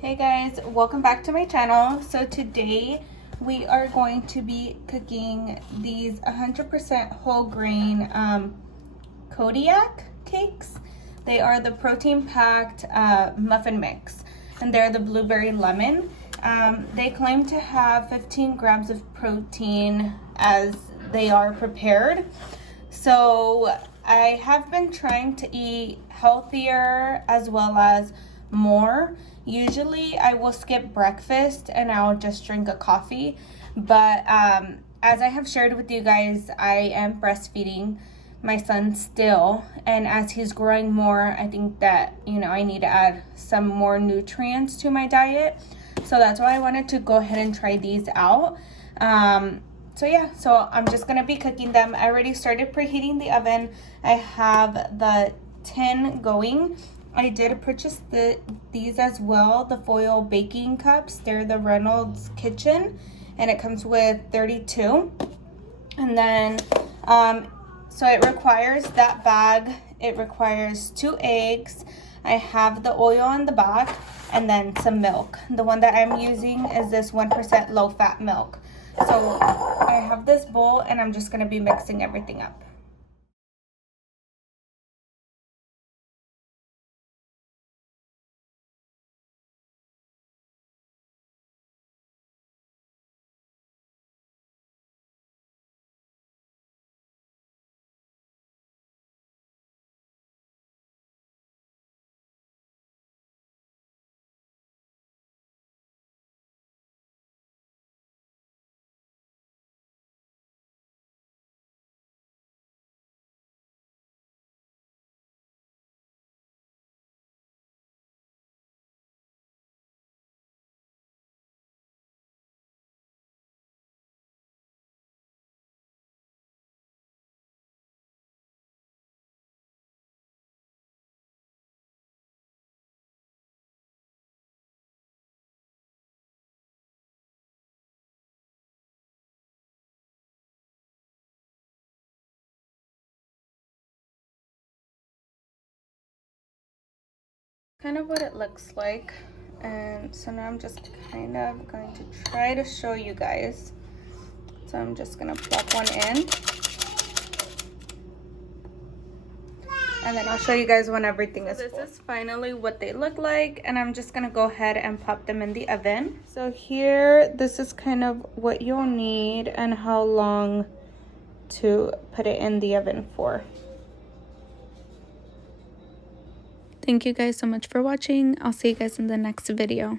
Hey guys, welcome back to my channel. So today we are going to be cooking these 100% whole grain Kodiak cakes. They are the protein packed muffin mix, and they're the blueberry lemon. They claim to have 15 grams of protein as they are prepared. So I have been trying to eat healthier as well as more. Usually I will skip breakfast and I'll just drink a coffee, but as I have shared with you guys, I am breastfeeding my son still, and as he's growing more, I think that, you know, I need to add some more nutrients to my diet. So that's why I wanted to go ahead and try these out. So yeah, so I'm just gonna be cooking them. I already started preheating the oven. I have the tin going. I did purchase these as well, the foil baking cups. They're the Reynolds Kitchen, and it comes with 32. And then, so it requires that bag. It requires 2 eggs. I have the oil on the back, and then some milk. The one that I'm using is this 1% low-fat milk. So I have this bowl, and I'm just gonna be mixing everything up. Kind of what it looks like, and so now I'm just kind of going to try to show you guys. So I'm just gonna plop one in, and then I'll show you guys when everything is full. This is finally what they look like, and I'm just gonna go ahead and pop them in the oven. So here, this is kind of what you'll need and how long to put it in the oven for. Thank you guys so much for watching. I'll see you guys in the next video.